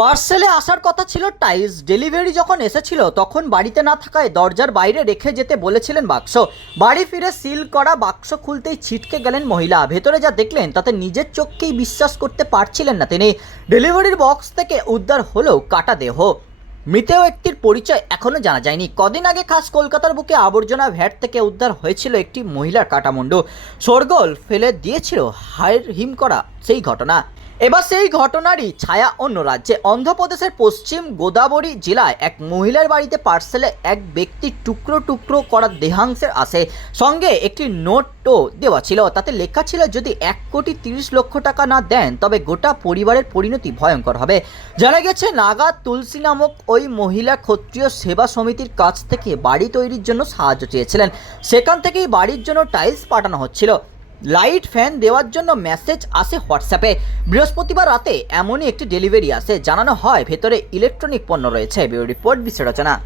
পার্সেলে আসার কথা ছিল টাইলস। ডেলিভারি যখন এসেছিল, তখন বাড়িতে না থাকায় দরজার বাইরে রেখে যেতে বলেছিলেন বাক্স। বাড়ি ফিরে সিল করা বাক্স খুলতেই ছিটকে গেলেন মহিলা। ভেতরে যা দেখলেন, তাতে নিজের চোখকেই বিশ্বাস করতে পারছিলেন না তিনি। ডেলিভারির বক্স থেকে উদ্ধার হলেও কাটা দেহ। মৃত একটির পরিচয় এখনও জানা যায়নি। কদিন আগে খাস কলকাতার বুকে আবর্জনা ভ্যাট থেকে উদ্ধার হয়েছিল একটি মহিলার কাটামুন্ডু। সরগোল ফেলে দিয়েছিল হায়ের হিম করা সেই ঘটনা। এবার সেই ঘটনারই ছায়া অন্য রাজ্যে। অন্ধ্রপ্রদেশের পশ্চিম গোদাবরী জেলায় এক মহিলার বাড়িতে পার্সেলে এক ব্যক্তি টুকরো টুকরো করা দেহাংশের আসে। সঙ্গে একটি নোটও দেওয়া ছিল। তাতে লেখা ছিল, যদি এক কোটি তিরিশ লক্ষ টাকা না দেন, তবে গোটা পরিবারের পরিণতি ভয়ঙ্কর হবে। জানা গেছে, নাগা তুলসী নামক ওই মহিলা ক্ষত্রিয় সেবা সমিতির কাছ থেকে বাড়ি তৈরির জন্য সাহায্য চেয়েছিলেন। সেখান থেকেই বাড়ির জন্য টাইলস পাঠানো হচ্ছিল। লাইট ফ্যান দেওয়ার জন্য মেসেজ আসে হোয়াটসঅ্যাপে। বৃহস্পতিবার রাতে এমনই একটি ডেলিভারি আসে, জানানো হয় ভেতরে ইলেকট্রনিক পণ্য রয়েছে, ব্যুরো রিপোর্ট বিশ্লেষণা